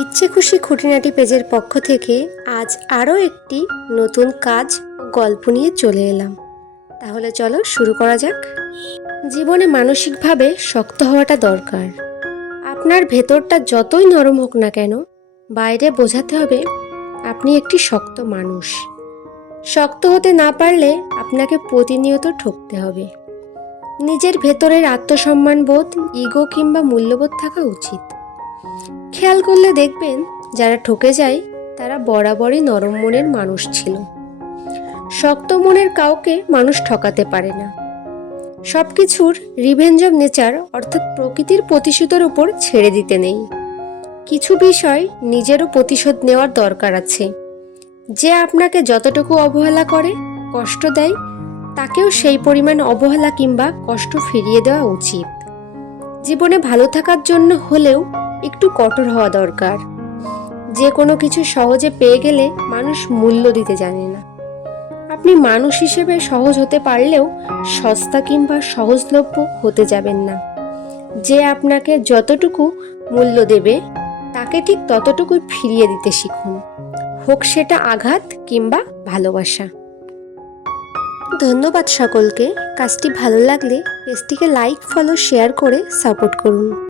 ইচ্ছে খুশি খুঁটিনাটি পেজের পক্ষ থেকে আজ আরও একটি নতুন কাজ, গল্প নিয়ে চলে এলাম। তাহলে চলো শুরু করা যাক। জীবনে মানসিকভাবে শক্ত হওয়াটা দরকার। আপনার ভেতরটা যতই নরম হোক না কেন, বাইরে বোঝাতে হবে আপনি একটি শক্ত মানুষ। শক্ত হতে না পারলে আপনাকে প্রতিনিয়ত ঠকতে হবে। নিজের ভেতরের আত্মসম্মান বোধ ইগো কিংবা মূল্যবোধ থাকা উচিত। খেয়াল করলে দেখবেন, যারা ঠকে যায়, তারা বরাবরই নরম মনের মানুষ ছিল। শক্ত মনের কাউকে মানুষ ঠকাতে পারে না। সব কিছুর রিভেঞ্জ অব নেচার অর্থাৎ প্রকৃতির প্রতিশোধের উপর ছেড়ে দিতে নেই। কিছু বিষয় নিজেরও প্রতিশোধ নেওয়ার দরকার আছে। যে আপনাকে যতটুকু অবহেলা করে, কষ্ট দেয়, তাকেও সেই পরিমাণ অবহেলা কিংবা কষ্ট ফিরিয়ে দেওয়া উচিত। জীবনে ভালো থাকার জন্য হলেও একটু কঠোর হওয়া দরকার। যে কোনো কিছু সহজে পেয়ে গেলে মানুষ মূল্য দিতে জানে না। আপনি মানুষ হিসেবে সহজ হতে পারলেও সস্তা কিংবা সহজলভ্য হতে যাবেন না। যে আপনাকে যতটুকু মূল্য দেবে, তাকে ঠিক ততটুকুই ফিরিয়ে দিতে শিখুন। হোক সেটা আঘাত কিংবা ভালোবাসা। ধন্যবাদ সকলকে। কাজটি ভালো লাগলে পেজটিকে লাইক, ফলো, শেয়ার করে সাপোর্ট করুন।